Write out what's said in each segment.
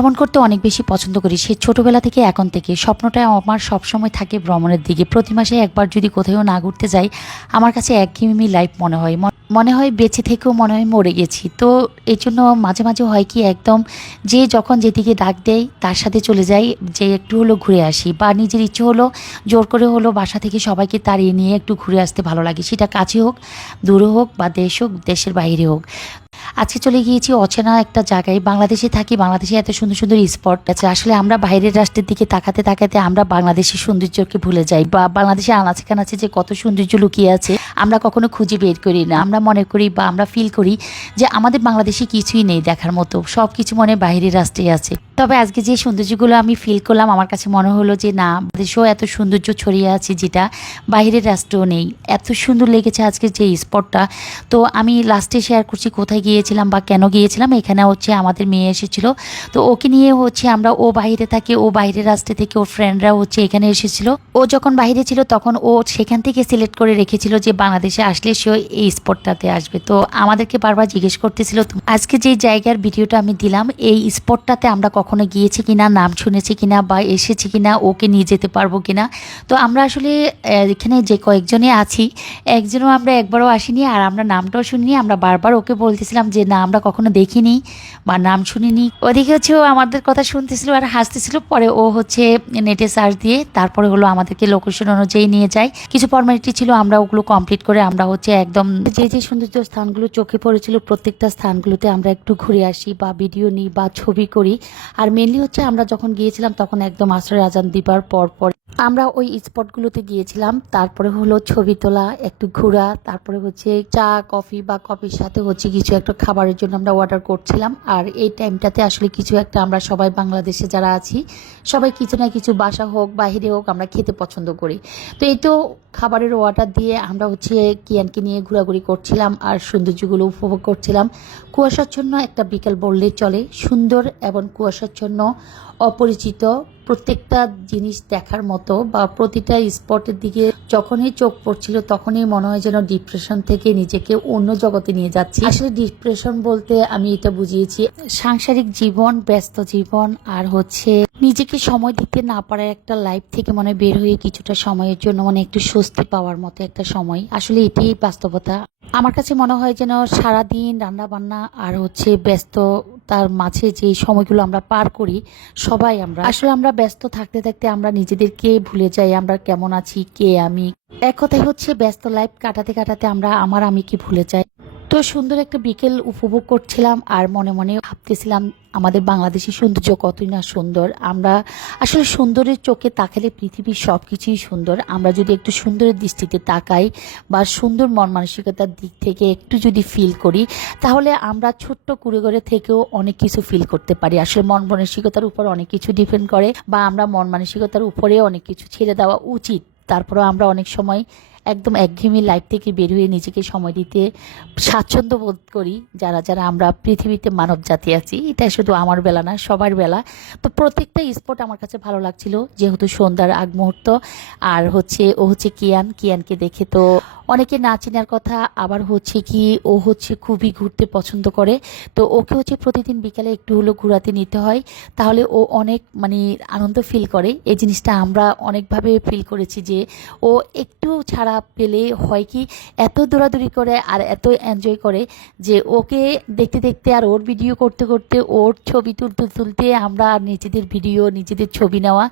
ভ্রমণ করতে অনেক বেশি পছন্দ করি। সে ছোটোবেলা থেকে এখন থেকে স্বপ্নটা আমার সবসময় থাকে ভ্রমণের দিকে। প্রতি মাসে একবার যদি কোথাও না ঘুরতে যাই, আমার কাছে একঘেয়েমি লাইফ মনে হয়। মনে হয় বেঁচে থেকেও মনে হয় মরে গেছি। তো এই জন্য মাঝে মাঝে হয় কি, একদম যে যখন যেদিকে ডাক দেয়, তার সাথে চলে যাই, যে একটু হলো ঘুরে আসি। বা নিজের ইচ্ছে হলো জোর করে হলো বাসা থেকে সবাইকে তাড়িয়ে নিয়ে একটু ঘুরে আসতে ভালো লাগে। সেটা কাছে হোক, দূরে হোক বা দেশ হোক, দেশের বাইরে হোক। আজকে চলে গিয়েছি অচেনা একটা জায়গায়। বাংলাদেশে থাকি, বাংলাদেশে এত সুন্দর সুন্দর স্পট আছে। আসলে আমরা বাইরের রাষ্ট্রের দিকে তাকাতে তাকাতে আমরা বাংলাদেশের সৌন্দর্যকে ভুলে যাই বা বাংলাদেশে আনাচে কানাচে যে কত সৌন্দর্য লুকিয়ে আছে, আমরা কখনো খুঁজে বের করি না। আমরা মনে করি বা আমরা ফিল করি যে আমাদের বাংলাদেশে কিছুই নেই দেখার মতো। সব কিছু মনে বাইরের রাষ্ট্রে আছে। তবে আজকে যে সৌন্দর্যগুলো আমি ফিল করলাম, আমার কাছে মনে হলো যে, না দেশেও এত সৌন্দর্য ছড়িয়ে আছে যেটা বাইরের রাষ্ট্রেও নেই। এত সুন্দর লেগেছে আজকে যে স্পটটা তো আমি লাস্টে শেয়ার করছি কোথায় গিয়েছিলাম বা কেন গিয়েছিলাম। এখানে হচ্ছে আমাদের মেয়ে এসেছিল। তো ওকে নিয়ে হচ্ছে আমরা ও বাইরে থাকে, ও বাইরের রাস্তা থেকে ওর ফ্রেন্ডরা হচ্ছে এখানে এসেছিল। ও যখন বাইরে ছিল তখন ও সেখান থেকে সিলেক্ট করে রেখেছিল যে, বাংলাদেশে আসলে সেও এই স্পটটাতে আসবে। তো আমাদেরকে বারবার জিজ্ঞেস করতেছিল "তুমি আজকে যে জায়গার ভিডিওটা আমি দিলাম, এই স্পটটাতে আমরা কখনো গিয়েছি কিনা, নাম শুনেছি কিনা বা এসেছি কিনা, ওকে নিয়ে যেতে পারব কিনা। তো আমরা আসলে এখানে যে কয়েকজনে আছি, একজনও আমরা একবারও আসিনি আর আমরা নামটাও শুনিনি। আমরা বারবার ওকে বলতেছিলাম যে, না, আমরা কখনো দেখিনি বা নাম শুনিনি। ওদিকে হচ্ছে ও আমাদের কথা শুনতেছিল আর হাসতেছিল। পরে ও হচ্ছে নেটে সার্চ দিয়ে তারপরে হলো আমাদেরকে লোকেশন অনুযায়ী নিয়ে যায়। কিছু ফর্মালিটি ছিল, আমরা ওগুলো কমপ্লিট করে আমরা হচ্ছে একদম যে যে সৌন্দর্য স্থানগুলো চোখে পড়েছিল, প্রত্যেকটা স্থানগুলোতে আমরা একটু ঘুরে আসি বা ভিডিও নিই বা ছবি করি। আর মেনলি হচ্ছে আমরা যখন গিয়েছিলাম তখন একদম আশ্রয় আজান দিবার পর পর আমরা ওই স্পটগুলোতে গিয়েছিলাম, তারপরে হলো ছবি তোলা, একটু ঘোরা, তারপরে হচ্ছে চা কফি বা কফির সাথে হচ্ছে কিছু একটা খাবারের জন্য আমরা অর্ডার করছিলাম। আর এই টাইমটাতে আসলে কিছু একটা আমরা সবাই বাংলাদেশে যারা আছি, সবাই কিছু না কিছু বাসা হোক বাহিরে হোক আমরা খেতে পছন্দ করি। তো এই তো খাবারের অর্ডার দিয়ে আমরা হচ্ছে কিয়ানকে নিয়ে ঘোরাঘুরি করছিলাম আর সৌন্দর্যগুলো উপভোগ করছিলাম। কুয়াশাচ্ছন্ন একটা বিকেল বললে চলে, সুন্দর এবং কুয়াশাচ্ছন্ন অপরিচিত প্রত্যেকটা জিনিস দেখার মতো বা প্রতিটা স্পটের দিকে যখনই চোখ পড়ছিল তখনই মনে হয় যেন ডিপ্রেশন থেকে নিজেকে অন্য জগতে নিয়ে যাচ্ছি। আসলে ডিপ্রেশন বলতে আমি এটা বুঝিয়েছি সাংসারিক জীবন ব্যস্ত জীবন আর হচ্ছে নিজেকে সময় দিতে না পারার একটা লাইফ থেকে মনে হয় বের হয়ে কিছুটা সময়ের জন্য মানে একটু স্বস্তি পাওয়ার মতো একটা সময়। আসলে এটাই বাস্তবতা। আমার কাছে মনে হয় যেন সারাদিন রান্না বান্না আর হচ্ছে ব্যস্ত তার মাঝে যে সময়গুলো আমরা পার করি, সবাই আমরা। আসলে আমরা ব্যস্ত থাকতে থাকতে আমরা নিজেদেরকে ভুলে যাই, আমরা কেমন আছি, কে আমি। এক কথায় হচ্ছে ব্যস্ত লাইফ কাটাতে কাটাতে আমরা আমার আমি কি ভুলে যাই। তো সুন্দর একটা বিকেল উপভোগ করছিলাম আর মনে মনে ভাবতেছিলাম আমাদের বাংলাদেশের সৌন্দর্য কতই না সুন্দর। আমরা আসলে সুন্দরের চোখে তাকালে পৃথিবীর সব কিছুই সুন্দর। আমরা যদি একটু সুন্দরের দৃষ্টিতে তাকাই বা সুন্দর মন মানসিকতার দিক থেকে একটু যদি ফিল করি, তাহলে আমরা ছোট্ট কুড়েঘরে থেকেও অনেক কিছু ফিল করতে পারি। আসলে মন মানসিকতার উপর অনেক কিছু ডিপেন্ড করে বা আমরা মন মানসিকতার উপরে অনেক কিছু ছেড়ে দেওয়া উচিত। তারপরেও আমরা অনেক সময় একদম একঘেয়েমি লাইফ থেকে বের হয়ে নিজেকে সময় দিতে স্বাচ্ছন্দ্য বোধ করি যারা যারা আমরা পৃথিবীতে মানব জাতি আছি। এটা শুধু আমার বেলা না, সবার বেলা। তো প্রত্যেকটা স্পট আমার কাছে ভালো লাগছিল, যেহেতু সন্ধ্যার আগ মুহূর্ত আর হচ্ছে, ও হচ্ছে কিয়ান। কিয়ানকে দেখে তো অনেকে না চেনার কথা, আবার হচ্ছে কি ও হচ্ছে খুবই ঘুরতে পছন্দ করে। তো ওকে হচ্ছে প্রতিদিন বিকালে একটু হলো ঘোরাতে নিতে হয়। তাহলে ও অনেক মানে আনন্দ ফিল করে। এই জিনিসটা আমরা অনেকভাবে ফিল করেছি যে ও একটু ছাড়া পেলে হয় কি এত দৌড়াদৌড়ি করে আর এত এনজয় করে যে ওকে দেখতে দেখতে আর ওর ভিডিও করতে করতে ওর ছবি তুলতে তুলতে আমরা আর নিজেদের ভিডিও নিজেদের ছবি নেওয়া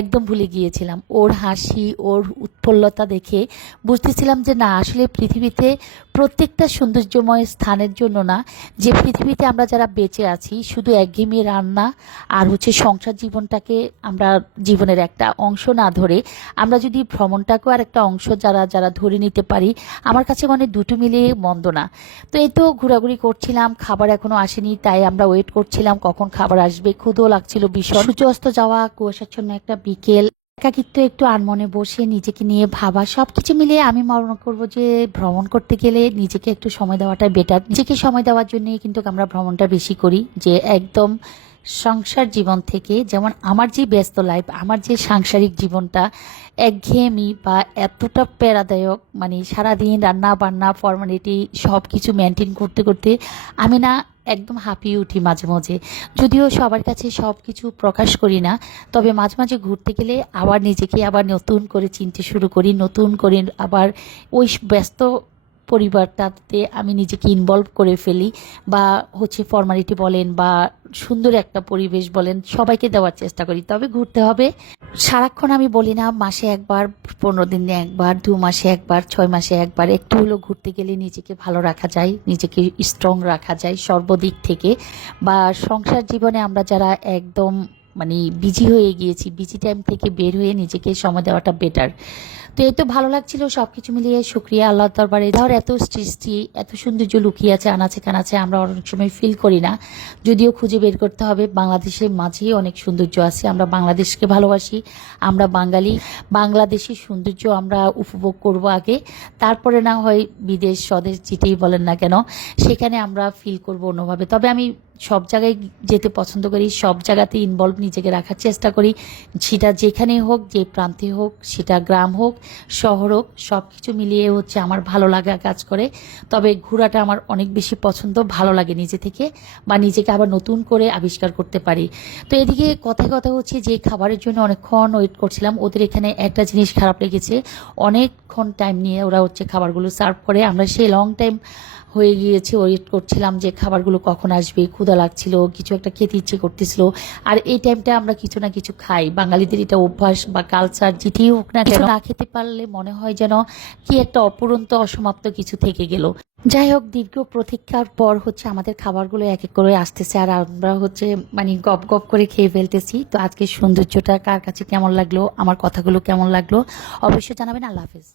একদম ভুলে গিয়েছিলাম। ওর হাসি, ওর উৎফুল্লতা দেখে বুঝতেছিলাম যে না, আসলে পৃথিবীতে প্রত্যেকটা সৌন্দর্যময় স্থানের জন্য না। যে পৃথিবীতে আমরা যারা বেঁচে আছি, শুধু একঘেয়েমি রান্না আর হচ্ছে সংসার জীবনটাকে আমরা জীবনের একটা অংশ না ধরে, আমরা যদি ভ্রমণটাকেও আর একটা অংশ যারা যারা ধরে নিতে পারি, আমার কাছে মনে দুটো মিলে মন্দ না। তো এই তো ঘোরাঘুরি করছিলাম, খাবার এখনও আসেনি, তাই আমরা ওয়েট করছিলাম কখন খাবার আসবে, ক্ষুদও লাগছিল ভীষণ। সূর্য অস্ত যাওয়া কুয়াশাচ্ছন্ন একটা বিকেল একাকিত্ব একটু আনমনে বসে নিজেকে নিয়ে ভাবা সব কিছু মিলিয়ে আমি মনে করব যে ভ্রমণ করতে গেলে নিজেকে একটু সময় দেওয়াটা বেটার নিজেকে সময় দেওয়ার জন্যই কিন্তু আমরা ভ্রমণটা বেশি করি, যে একদম সংসার জীবন থেকে, যেমন আমার যে ব্যস্ত লাইফ আমার যে সাংসারিক জীবনটা একঘেয়েমি বা এতটা প্যারাদায়ক মানে সারাদিন রান্না বান্না ফর্মালিটি সব কিছু মেনটেন করতে করতে আমি না একদম হাঁপিয়ে উঠি মাঝে মাঝে। যদিও সবার কাছে সব কিছু প্রকাশ করি না, তবে মাঝে মাঝে ঘুরতে গেলে আবার নিজেকে আবার নতুন করে চিনতে শুরু করি, নতুন করে আবার ওই ব্যস্ত পরিবারটাতে আমি নিজেকে ইনভলভ করে ফেলি বা হচ্ছে ফর্মালিটি বলেন বা সুন্দর একটা পরিবেশ বলেন সবাইকে দেওয়ার চেষ্টা করি। তবে ঘুরতে হবে। সারাক্ষণ আমি বলি না, মাসে একবার, পনেরো দিনে একবার, দু মাসে একবার, ছয় মাসে একবার, একটু হলেও ঘুরতে গেলে নিজেকে ভালো রাখা যায়, নিজেকে স্ট্রং রাখা যায় সর্বদিক থেকে। বা সংসার জীবনে আমরা যারা একদম মানে বিজি হয়ে গিয়েছি বিজি টাইম থেকে বের হয়ে নিজেকে সময় দেওয়াটা বেটার তো এই তো ভালো লাগছিল সব কিছু মিলিয়ে শুক্রিয়া আল্লাহ দরবারে। ধর এত সৃষ্টি, এত সৌন্দর্য লুকিয়ে আছে, আনাচে কানাচে আমরা অনেক সময় ফিল করি না। যদিও খুঁজে বের করতে হবে, বাংলাদেশের মাঝেই অনেক সৌন্দর্য আছে, আমরা বাংলাদেশকে ভালোবাসি, আমরা বাঙালি। বাংলাদেশের সৌন্দর্য আমরা উপভোগ করব আগে, তারপরে না হয় বিদেশ, স্বদেশ যেটাই বলেন না কেন, সেখানে আমরা ফিল করব অন্যভাবে। তবে আমি সব জায়গায় যেতে পছন্দ করি, সব জায়গাতে ইনভলভ নিজেকে রাখার চেষ্টা করি। সেটা যেখানেই হোক, যে প্রান্তে হোক, সেটা গ্রাম হোক, শহর হোক সব কিছু মিলিয়ে হচ্ছে আমার ভালো লাগা কাজ করে। তবে ঘোরাটা আমার অনেক বেশি পছন্দ, ভালো লাগে নিজে থেকে বা নিজেকে আবার নতুন করে আবিষ্কার করতে পারি। তো এদিকে কথায় কথা হচ্ছে যে খাবারের জন্য অনেকক্ষণ ওয়েট করছিলাম, ওদের এখানে একটা জিনিস খারাপ লেগেছে। অনেকক্ষণ টাইম নিয়ে ওরা হচ্ছে খাবারগুলো সার্ভ করে। আমরা সেই লং টাইম হয়ে গিয়েছে ওয়েট করছিলাম যে খাবারগুলো কখন আসবে ক্ষুধা লাগছিল, কিছু একটা খেতে ইচ্ছে করতেছিল। আর এই টাইমটা আমরা কিছু না কিছু খাই। বাঙালিদের এটা অভ্যাস বা কালচার যেটি হোক না কেন, না খেতে পারলে মনে হয় যেন কি একটা অপুরন্ত অসমাপ্ত কিছু থেকে গেল। যাই হোক, দীর্ঘ প্রতীক্ষার পর হচ্ছে আমাদের খাবারগুলো এক এক করে আসতেছে। আর আমরা হচ্ছে মানে গপ গপ করে খেয়ে ফেলতেছি। তো আজকে সৌন্দর্যটা কার কাছে কেমন লাগল, আমার কথাগুলো কেমন লাগল, অবশ্যই জানাবেন। আল্লাহ হাফেজ।